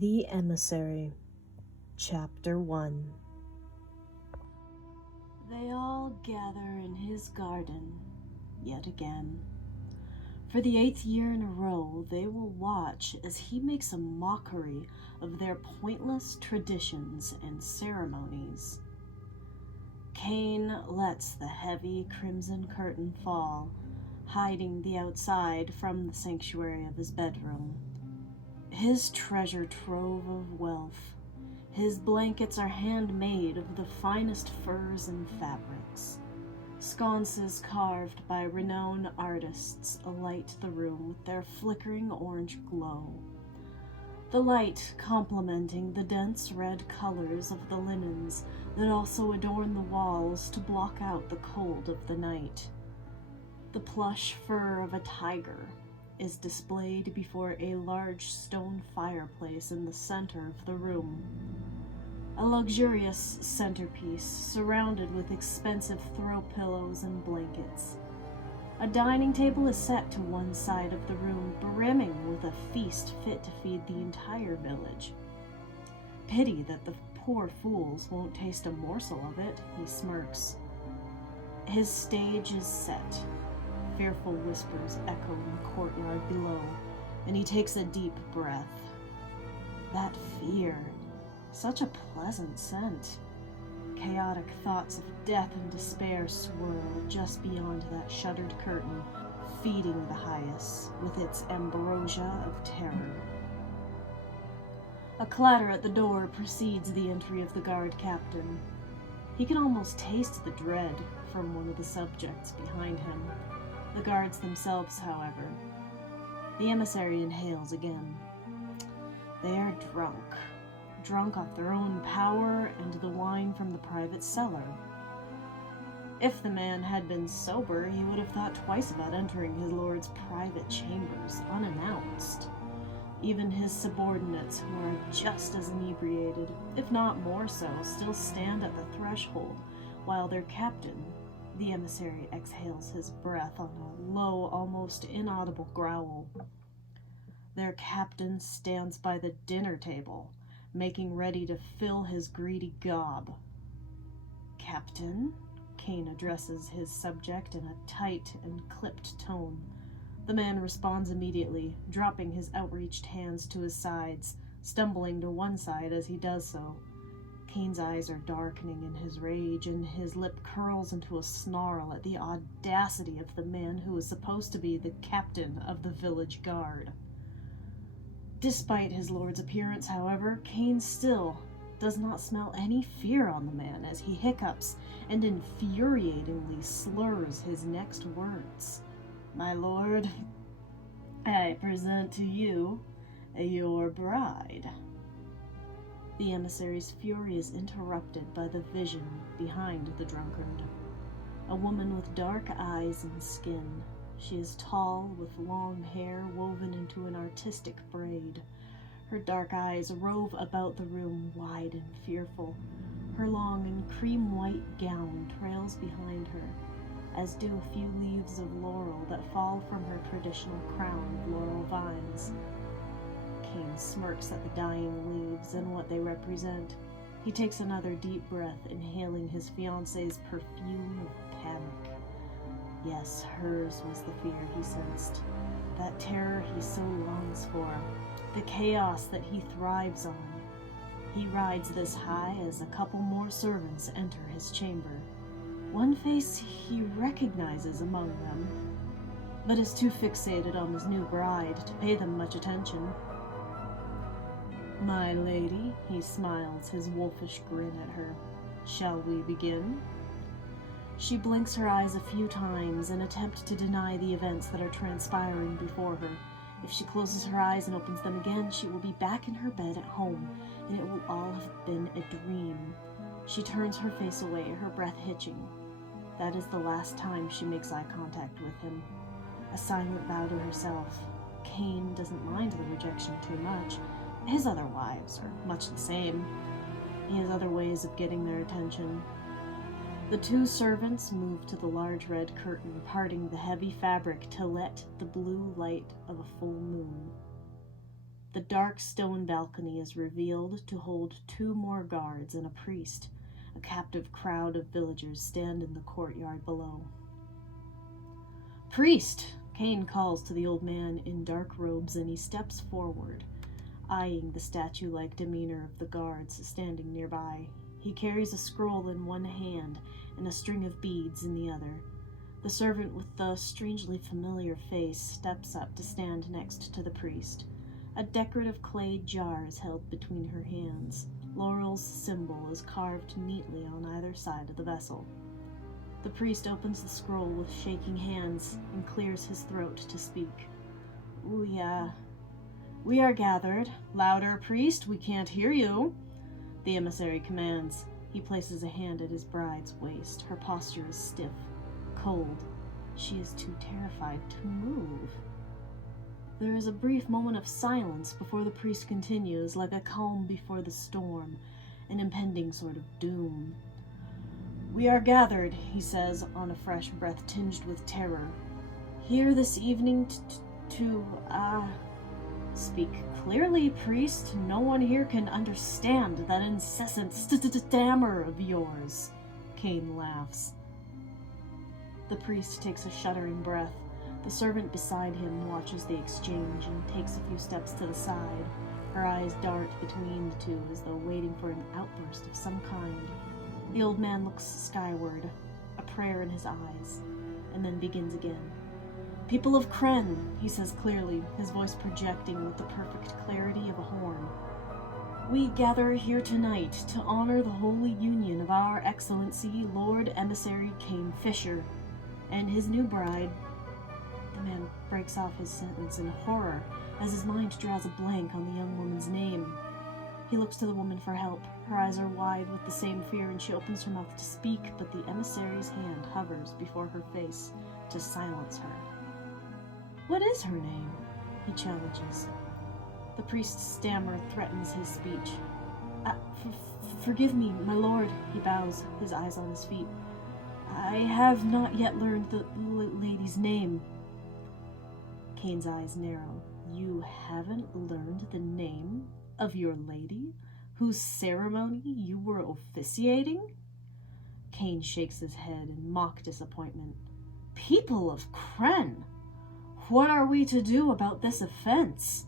The Emissary Chapter 1. They all gather in his garden yet again. For the 8th year in a row, they will watch as he makes a mockery of their pointless traditions and ceremonies. Cain lets the heavy crimson curtain fall, hiding the outside from the sanctuary of his bedroom. His treasure trove of wealth. His blankets are handmade of the finest furs and fabrics. Sconces carved by renowned artists alight the room with their flickering orange glow. The light complementing the dense red colors of the linens that also adorn the walls to block out the cold of the night. The plush fur of a tiger is displayed before a large stone fireplace in the center of the room. A luxurious centerpiece surrounded with expensive throw pillows and blankets. A dining table is set to one side of the room, brimming with a feast fit to feed the entire village. Pity that the poor fools won't taste a morsel of it, he smirks. His stage is set. Fearful whispers echo in the courtyard below, and he takes a deep breath. That fear, such a pleasant scent. Chaotic thoughts of death and despair swirl just beyond that shuttered curtain, feeding the highest with its ambrosia of terror. A clatter at the door precedes the entry of the guard captain. He can almost taste the dread from one of the subjects behind him. The guards themselves, however. The emissary inhales again. They are drunk off their own power and the wine from the private cellar. If the man had been sober, he would have thought twice about entering his lord's private chambers unannounced. Even his subordinates, who are just as inebriated, if not more so, still stand at the threshold, while their captain, the emissary, exhales his breath on a low, almost inaudible growl. Their captain stands by the dinner table, making ready to fill his greedy gob. "Captain?" Cain addresses his subject in a tight and clipped tone. The man responds immediately, dropping his outreached hands to his sides, stumbling to one side as he does so. Cain's eyes are darkening in his rage, and his lip curls into a snarl at the audacity of the man who is supposed to be the captain of the village guard. Despite his lord's appearance, however, Cain still does not smell any fear on the man as he hiccups and infuriatingly slurs his next words. "My lord, I present to you your bride." The emissary's fury is interrupted by the vision behind the drunkard. A woman with dark eyes and skin. She is tall, with long hair woven into an artistic braid. Her dark eyes rove about the room, wide and fearful. Her long and cream-white gown trails behind her, as do a few leaves of laurel that fall from her traditional crown of laurel vines. Cain smirks at the dying leaves and what they represent. He takes another deep breath, inhaling his fiancée's perfume of panic. Yes, hers was the fear he sensed, that terror he so longs for, the chaos that he thrives on. He rides this high as a couple more servants enter his chamber. One face he recognizes among them, but is too fixated on his new bride to pay them much attention. "My lady," he smiles, his wolfish grin at her. "Shall we begin?" She blinks her eyes a few times, an attempt to deny the events that are transpiring before her. If she closes her eyes and opens them again, she will be back in her bed at home, and it will all have been a dream. She turns her face away, her breath hitching. That is the last time she makes eye contact with him. A silent vow to herself. Cain doesn't mind the rejection too much. His other wives are much the same. He has other ways of getting their attention. The two servants move to the large red curtain, parting the heavy fabric to let the blue light of a full moon. The dark stone balcony is revealed to hold 2 more guards and a priest. A captive crowd of villagers stand in the courtyard below. "Priest!" Cain calls to the old man in dark robes, and he steps forward, eyeing the statue-like demeanor of the guards standing nearby. He carries a scroll in one hand and a string of beads in the other. The servant with the strangely familiar face steps up to stand next to the priest. A decorative clay jar is held between her hands. Laurel's symbol is carved neatly on either side of the vessel. The priest opens the scroll with shaking hands and clears his throat to speak. We are gathered. Louder, priest, we can't hear you," the emissary commands. He places a hand at his bride's waist. Her posture is stiff, cold. She is too terrified to move. There is a brief moment of silence before the priest continues, like a calm before the storm, an impending sort of doom. "We are gathered," he says, on a fresh breath tinged with terror, "here this evening to Speak clearly, priest. No one here can understand that incessant stammer of yours." Cain laughs. The priest takes a shuddering breath. The servant beside him watches the exchange and takes a few steps to the side. Her eyes dart between the two as though waiting for an outburst of some kind. The old man looks skyward, a prayer in his eyes, and then begins again. "People of Kren," he says clearly, his voice projecting with the perfect clarity of a horn. "We gather here tonight to honor the holy union of our Excellency Lord Emissary Cain Fisher and his new bride." The man breaks off his sentence in horror as his mind draws a blank on the young woman's name. He looks to the woman for help. Her eyes are wide with the same fear, and she opens her mouth to speak, but the emissary's hand hovers before her face to silence her. "What is her name?" he challenges. The priest's stammer threatens his speech. Forgive me, my lord," he bows, his eyes on his feet. "I have not yet learned the lady's name." Cain's eyes narrow. "You haven't learned the name of your lady, whose ceremony you were officiating?" Cain shakes his head in mock disappointment. "People of Kren! What are we to do about this offense?"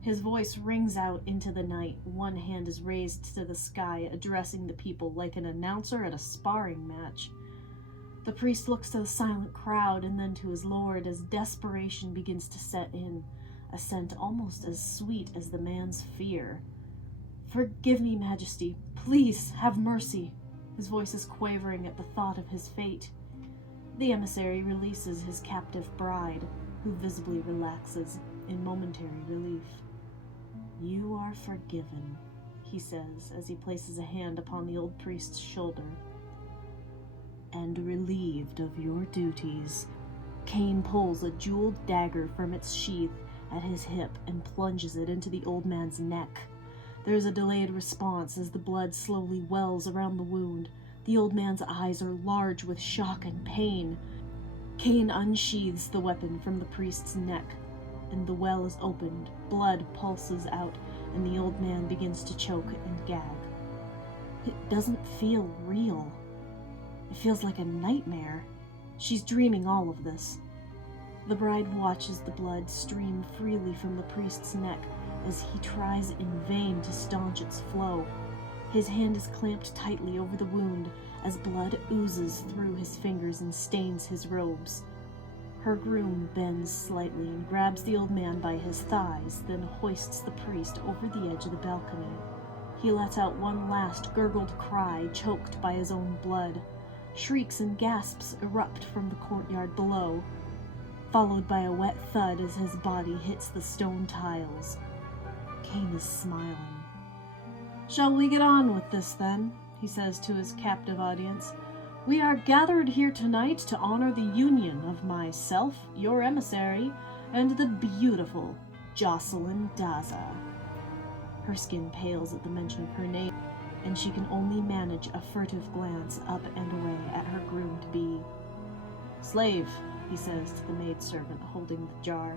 His voice rings out into the night. One hand is raised to the sky, addressing the people like an announcer at a sparring match. The priest looks to the silent crowd and then to his lord as desperation begins to set in, a scent almost as sweet as the man's fear. "Forgive me, Majesty. Please have mercy." His voice is quavering at the thought of his fate. The emissary releases his captive bride, who visibly relaxes in momentary relief. "You are forgiven," he says as he places a hand upon the old priest's shoulder. "And relieved of your duties." Cain pulls a jeweled dagger from its sheath at his hip and plunges it into the old man's neck. There is a delayed response as the blood slowly wells around the wound. The old man's eyes are large with shock and pain. Cain unsheathes the weapon from the priest's neck, and the well is opened. Blood pulses out, and the old man begins to choke and gag. It doesn't feel real. It feels like a nightmare. She's dreaming all of this. The bride watches the blood stream freely from the priest's neck as he tries in vain to staunch its flow. His hand is clamped tightly over the wound as blood oozes through his fingers and stains his robes. Her groom bends slightly and grabs the old man by his thighs, then hoists the priest over the edge of the balcony. He lets out one last gurgled cry, choked by his own blood. Shrieks and gasps erupt from the courtyard below, followed by a wet thud as his body hits the stone tiles. Cain is smiling. "Shall we get on with this, then?" he says to his captive audience. "We are gathered here tonight to honor the union of myself, your emissary, and the beautiful Jocelyn Daza." Her skin pales at the mention of her name, and she can only manage a furtive glance up and away at her groom-to-be. "Slave," he says to the maidservant holding the jar.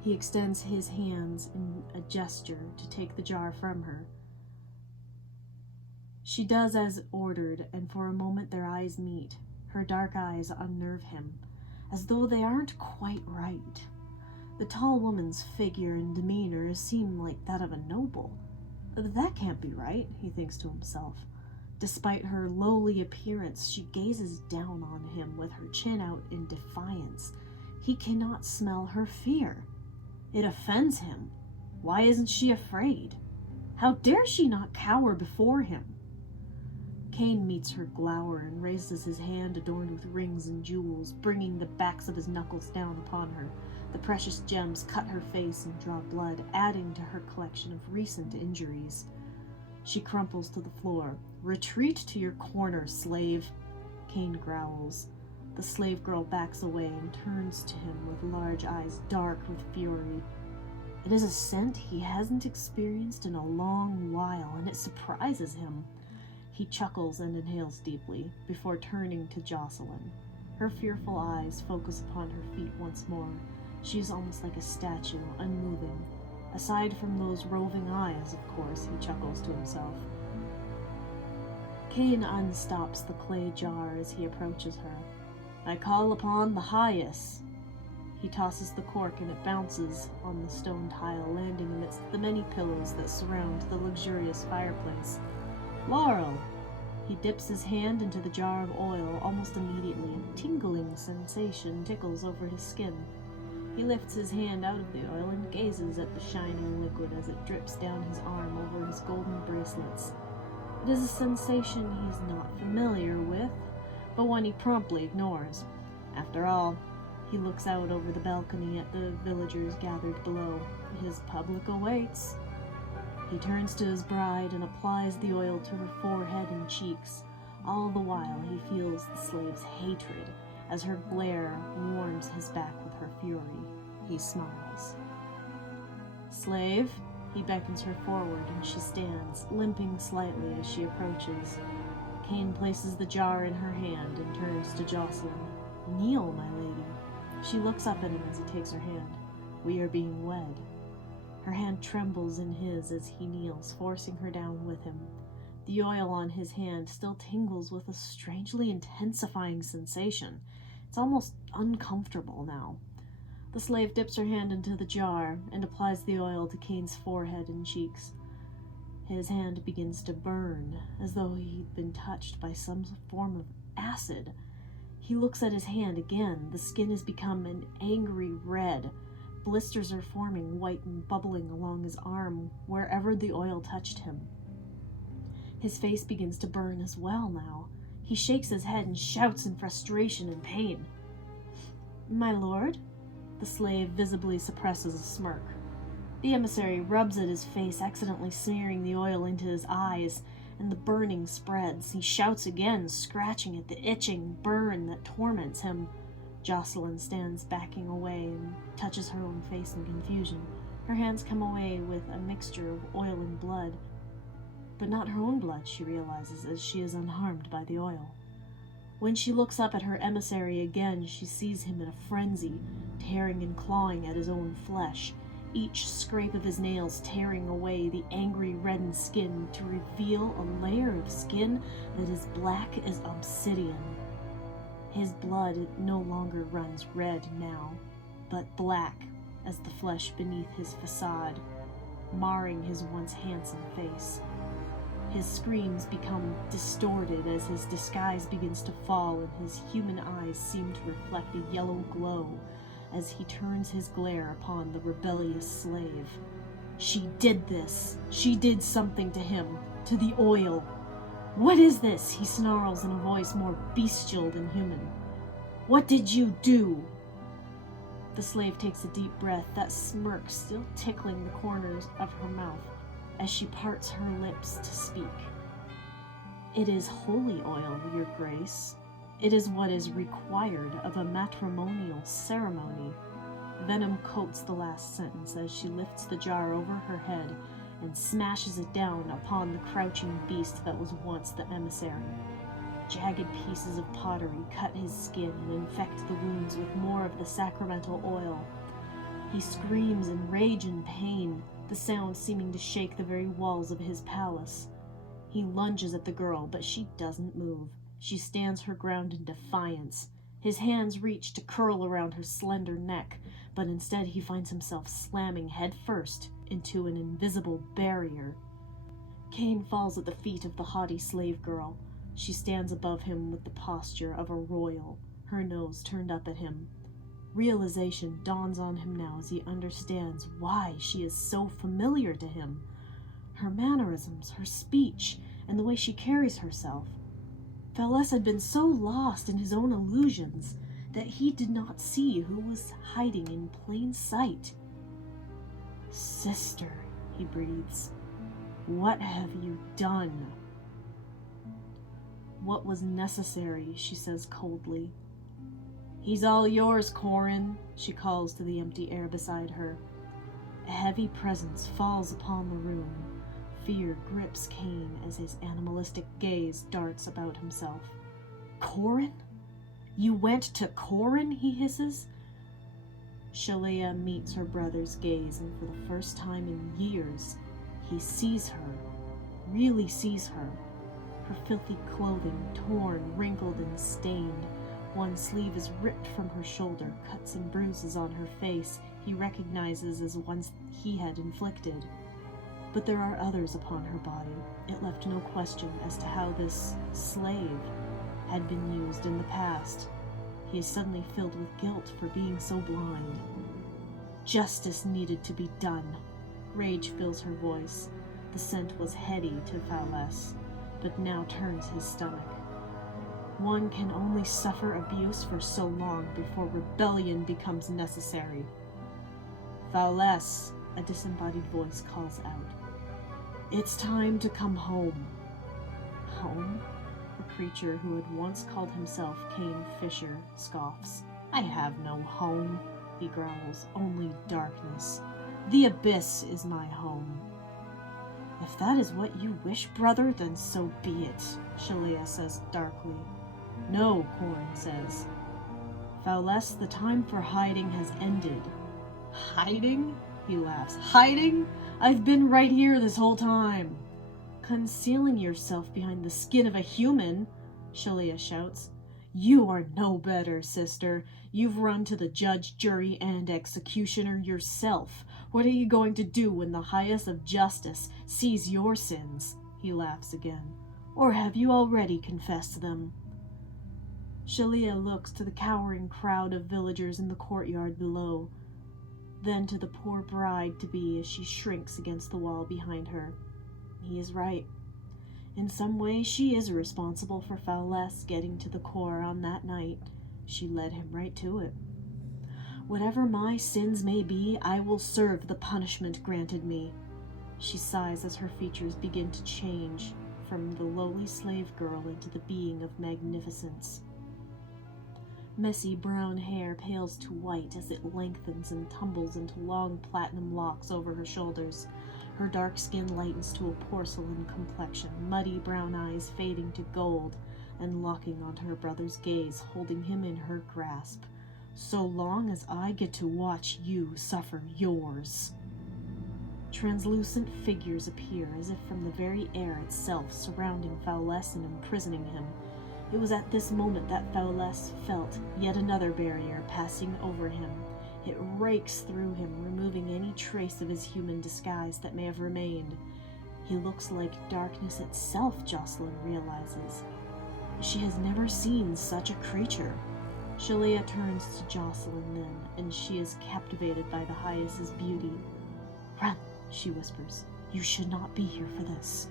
He extends his hands in a gesture to take the jar from her. She does as ordered, and for a moment their eyes meet. Her dark eyes unnerve him, as though they aren't quite right. The tall woman's figure and demeanor seem like that of a noble. That can't be right, he thinks to himself. Despite her lowly appearance, she gazes down on him with her chin out in defiance. He cannot smell her fear. It offends him. Why isn't she afraid? How dare she not cower before him? Cain meets her glower and raises his hand adorned with rings and jewels, bringing the backs of his knuckles down upon her. The precious gems cut her face and draw blood, adding to her collection of recent injuries. She crumples to the floor. "Retreat to your corner, slave," Cain growls. The slave girl backs away and turns to him with large eyes dark with fury. It is a scent he hasn't experienced in a long while, and it surprises him. He chuckles and inhales deeply, before turning to Jocelyn. Her fearful eyes focus upon her feet once more. She is almost like a statue, unmoving. Aside from those roving eyes, of course, he chuckles to himself. Cain unstops the clay jar as he approaches her. "I call upon the highest." He tosses the cork and it bounces on the stone tile, landing amidst the many pillows that surround the luxurious fireplace. "Laurel." He dips his hand into the jar of oil. Almost immediately, a tingling sensation tickles over his skin. He lifts his hand out of the oil and gazes at the shining liquid as it drips down his arm over his golden bracelets. It is a sensation he is not familiar with, but one he promptly ignores. After all, he looks out over the balcony at the villagers gathered below. His public awaits. He turns to his bride and applies the oil to her forehead and cheeks. All the while he feels the slave's hatred as her glare warms his back with her fury. He smiles. "Slave," he beckons her forward, and she stands, limping slightly as she approaches. Cain places the jar in her hand and turns to Jocelyn. "Kneel, my lady." She looks up at him as he takes her hand. "We are being wed." Her hand trembles in his as he kneels, forcing her down with him. The oil on his hand still tingles with a strangely intensifying sensation. It's almost uncomfortable now. The slave dips her hand into the jar and applies the oil to Cain's forehead and cheeks. His hand begins to burn, as though he'd been touched by some form of acid. He looks at his hand again. The skin has become an angry red. Blisters are forming, white and bubbling along his arm wherever the oil touched him. His face begins to burn as well now. He shakes his head and shouts in frustration and pain. "My lord?" The slave visibly suppresses a smirk. The emissary rubs at his face, accidentally smearing the oil into his eyes, and the burning spreads. He shouts again, scratching at the itching burn that torments him. Jocelyn stands backing away and touches her own face in confusion. Her hands come away with a mixture of oil and blood. But not her own blood, she realizes, as she is unharmed by the oil. When she looks up at her emissary again, she sees him in a frenzy, tearing and clawing at his own flesh, each scrape of his nails tearing away the angry reddened skin to reveal a layer of skin that is black as obsidian. His blood no longer runs red now, but black as the flesh beneath his facade, marring his once handsome face. His screams become distorted as his disguise begins to fall and his human eyes seem to reflect a yellow glow as he turns his glare upon the rebellious slave. She did this. She did something to him, to the oil. "What is this?" he snarls in a voice more bestial than human. "What did you do?" The slave takes a deep breath, that smirk still tickling the corners of her mouth as she parts her lips to speak. "It is holy oil, your grace. It is what is required of a matrimonial ceremony." Venom coats the last sentence as she lifts the jar over her head and smashes it down upon the crouching beast that was once the emissary. Jagged pieces of pottery cut his skin and infect the wounds with more of the sacramental oil. He screams in rage and pain, the sound seeming to shake the very walls of his palace. He lunges at the girl, but she doesn't move. She stands her ground in defiance. His hands reach to curl around her slender neck, but instead he finds himself slamming headfirst into an invisible barrier. Cain falls at the feet of the haughty slave girl. She stands above him with the posture of a royal, her nose turned up at him. Realization dawns on him now as he understands why she is so familiar to him. Her mannerisms, her speech, and the way she carries herself. Fowless had been so lost in his own illusions that he did not see who was hiding in plain sight. "Sister," he breathes, "what have you done?" "What was necessary," she says coldly. "He's all yours, Corin," she calls to the empty air beside her. A heavy presence falls upon the room. Fear grips Cain as his animalistic gaze darts about himself. "Corin? You went to Corin?" he hisses. Shalea meets her brother's gaze, and for the first time in years, he sees her, really sees her. Her filthy clothing, torn, wrinkled, and stained. One sleeve is ripped from her shoulder, cuts and bruises on her face he recognizes as ones he had inflicted. But there are others upon her body. It left no question as to how this slave had been used in the past. He is suddenly filled with guilt for being so blind. Justice needed to be done. Rage fills her voice. The scent was heady to Fowless, but now turns his stomach. One can only suffer abuse for so long before rebellion becomes necessary. "Fowless," a disembodied voice calls out. "It's time to come home." Home? The creature who had once called himself Cain Fisher scoffs. "I have no home," he growls, "only darkness. The abyss is my home." "If that is what you wish, brother, then so be it," Shalea says darkly. "No," Corin says. "Fowless, the time for hiding has ended." "Hiding?" he laughs. "Hiding? I've been right here this whole time." "Concealing yourself behind the skin of a human," Shalea shouts. "You are no better, sister. You've run to the judge, jury, and executioner yourself. What are you going to do when the highest of justice sees your sins?" He laughs again. "Or have you already confessed them?" Shalea looks to the cowering crowd of villagers in the courtyard below, then to the poor bride-to-be as she shrinks against the wall behind her. He is right. In some way, she is responsible for Fowless getting to the core on that night. She led him right to it. "Whatever my sins may be, I will serve the punishment granted me." She sighs as her features begin to change from the lowly slave girl into the being of magnificence. Messy brown hair pales to white as it lengthens and tumbles into long platinum locks over her shoulders. Her dark skin lightens to a porcelain complexion, muddy brown eyes fading to gold and locking onto her brother's gaze, holding him in her grasp. "So long as I get to watch you suffer yours." Translucent figures appear as if from the very air itself, surrounding Fowless and imprisoning him. It was at this moment that Fowless felt yet another barrier passing over him. It rakes through him, removing any trace of his human disguise that may have remained. He looks like darkness itself, Jocelyn realizes. She has never seen such a creature. Shalea turns to Jocelyn then, and she is captivated by the Hyas's beauty. "Run," she whispers. "You should not be here for this."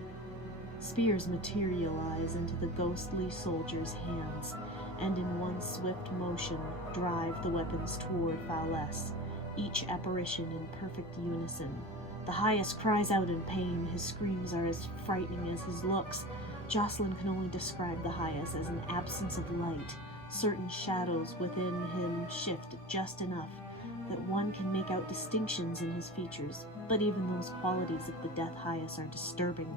Spears materialize into the ghostly soldier's hands, and in one swift motion drive the weapons toward Fowless, each apparition in perfect unison. The Hyas cries out in pain. His screams are as frightening as his looks. Jocelyn can only describe the Hyas as an absence of light. Certain shadows within him shift just enough that one can make out distinctions in his features, but even those qualities of the Death Hyas are disturbing.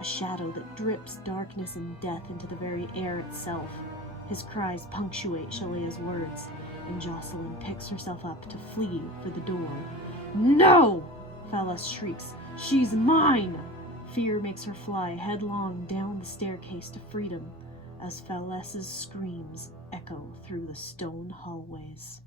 A shadow that drips darkness and death into the very air itself. His cries punctuate Shalea's words. and Jocelyn picks herself up to flee for the door. "No!" Phallus shrieks. "She's mine!" Fear makes her fly headlong down the staircase to freedom as Phallus's screams echo through the stone hallways.